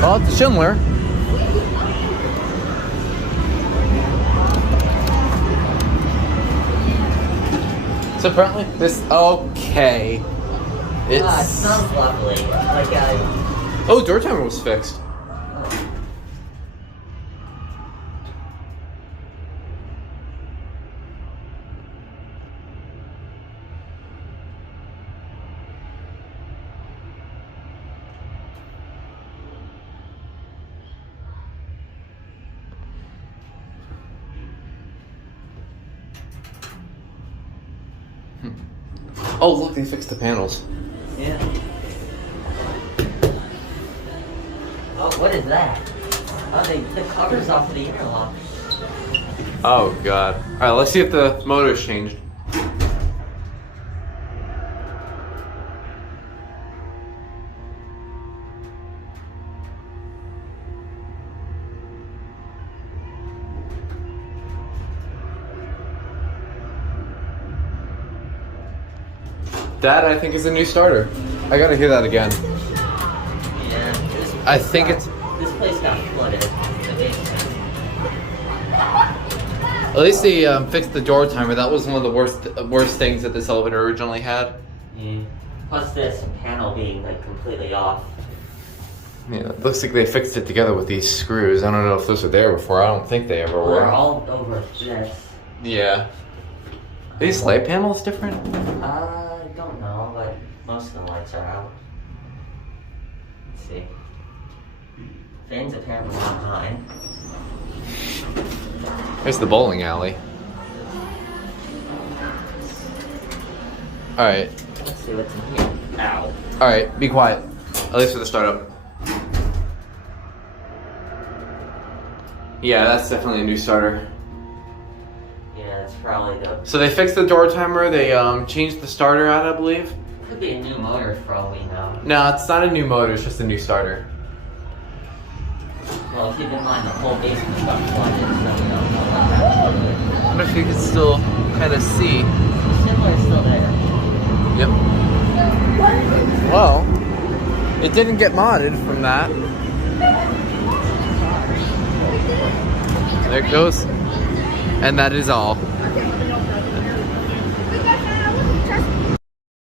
Well, it's Schindler. So apparently this, okay. It sounds lovely. Like, oh, door timer was fixed. Oh, look, they fixed the panels. Yeah. Oh, what is that? Oh, the cover's off of the interlock. Oh, God. Alright, let's see if the motor's changed. That, I think, is a new starter. I gotta hear that again. Yeah. I think it's... This place got flooded. At least they fixed the door timer. That was one of the worst things that this elevator originally had. Yeah. Plus this panel being, like, completely off. Yeah, it looks like they fixed it together with these screws. I don't know if those were there before. I don't think they ever were. We're all over this. Yeah. Are these light panels different? I don't know, but most of the lights are out. Let's see. Fans apparently not mine. Here's the bowling alley. Alright. Let's see what's in here. Ow. Alright, be quiet. At least for the startup. Yeah, that's definitely a new starter. Yeah, that's probably the... So they fixed the door timer, they changed the starter out, I believe. Could be a new motor for all we know. No, it's not a new motor, it's just a new starter. Well, keep in mind the whole basement got flooded, so we don't know what I happened. wonder if you can still kind of see. The Schindler's still there. Yep. Well, it didn't get modded from that. There it goes. And that is all.